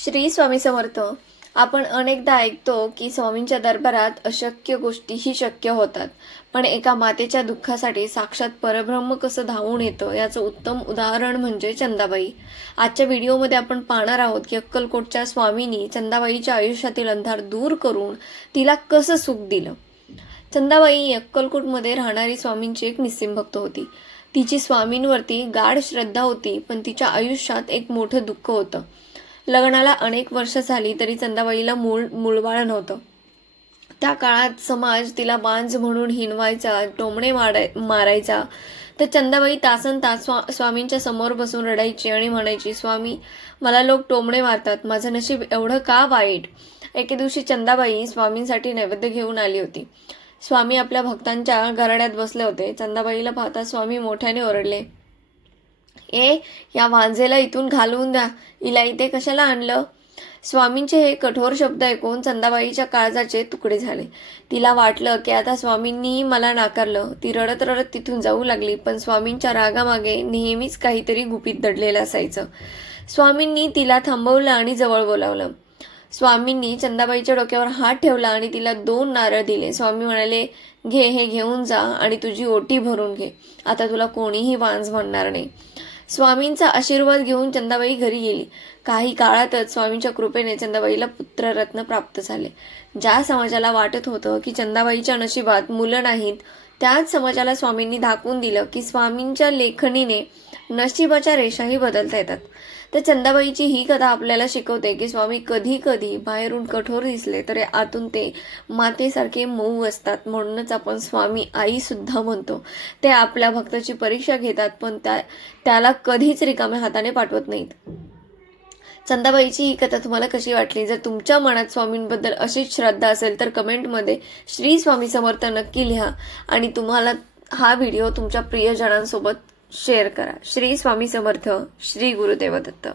श्री स्वामी समर्थ. आपण अनेकदा ऐकतो की स्वामींच्या दरबारात अशक्य गोष्टीही शक्य होतात. पण एका मातेच्या दुःखासाठी साक्षात परब्रह्म कसं धावून येतं याचं उत्तम उदाहरण म्हणजे चंदाबाई. आजच्या व्हिडिओमध्ये आपण पाहणार आहोत की अक्कलकोटच्या स्वामींनी चंदाबाईच्या आयुष्यातील अंधार दूर करून तिला कसं सुख दिलं. चंदाबाई अक्कलकोटमध्ये राहणारी स्वामींची एक निस्सीम भक्त होती. तिची स्वामींवरती गाढ श्रद्धा होती, पण तिच्या आयुष्यात एक मोठं दुःख होतं. लग्नाला अनेक वर्ष झाली तरी चंदाबाईला मूळबाळ नव्हतं. त्या काळात समाज तिला बांझ म्हणून हिणवायचा, टोमणे मारायचा. तर चंदाबाई तासन तास स्वामींच्या समोर बसून रडायची आणि म्हणायची, स्वामी, मला लोक टोमणे मारतात, माझं नशीब एवढं का वाईट. एके दिवशी चंदाबाई स्वामींसाठी नैवेद्य घेऊन आली होती. स्वामी आपल्या भक्तांच्या घराण्यात बसले होते. चंदाबाईला पाहता स्वामी मोठ्याने ओरडले, या वांजेला इथून घालवून द्या, हिला इथे कशाला आणलं. स्वामींचे हे कठोर शब्द ऐकून चंदाबाईच्या काळजाचे तुकडे झाले. तिला वाटलं की आता स्वामींनीही मला नाकारलं. ती रडत रडत तिथून जाऊ लागली, पण स्वामींच्या रागामागे नेहमीच काहीतरी गुपित दडलेलं असायचं. स्वामींनी तिला थांबवलं आणि जवळ बोलावलं. स्वामींनी चंदाबाईच्या डोक्यावर हात ठेवला आणि तिला 2 नारळ दिले. स्वामी म्हणाले, घे, हे घेऊन जा आणि तुझी ओटी भरून घे. आता तुला कोणीही वांज म्हणणार नाही. स्वामींचा आशीर्वाद घेऊन चंदाबाई घरी गेली. काही काळातच स्वामींच्या कृपेने चंदाबाईला पुत्ररत्न प्राप्त झाले. ज्या समाजाला वाटत होतं की चंदाबाईच्या नशिबात मुलं नाहीत, त्याच समाजाला स्वामींनी दाखवून दिलं की स्वामींच्या लेखणीने नशिबाच्या रेषाही बदलता येतात. तर चंदाबाईची ही कथा आपल्याला शिकवते की स्वामी कधी कधी बाहेरून कठोर दिसले तरी आतून ते मातेसारखे मऊ असतात. म्हणूनच आपण स्वामी आई सुद्धा म्हणतो. ते आपल्या भक्ताची परीक्षा घेतात, पण त्याला कधीच रिकाम्या हाताने पाठवत नाहीत. चंदाबाईची ही कथा तुम्हाला कशी वाटली? जर तुमच्या मनात स्वामींबद्दल अशीच श्रद्धा असेल तर कमेंटमध्ये श्री स्वामी समर्थ नक्की लिहा आणि तुम्हाला हा व्हिडिओ तुमच्या प्रियजनांसोबत शेअर करा. श्री स्वामी समर्थ. श्री गुरुदेव दत्त.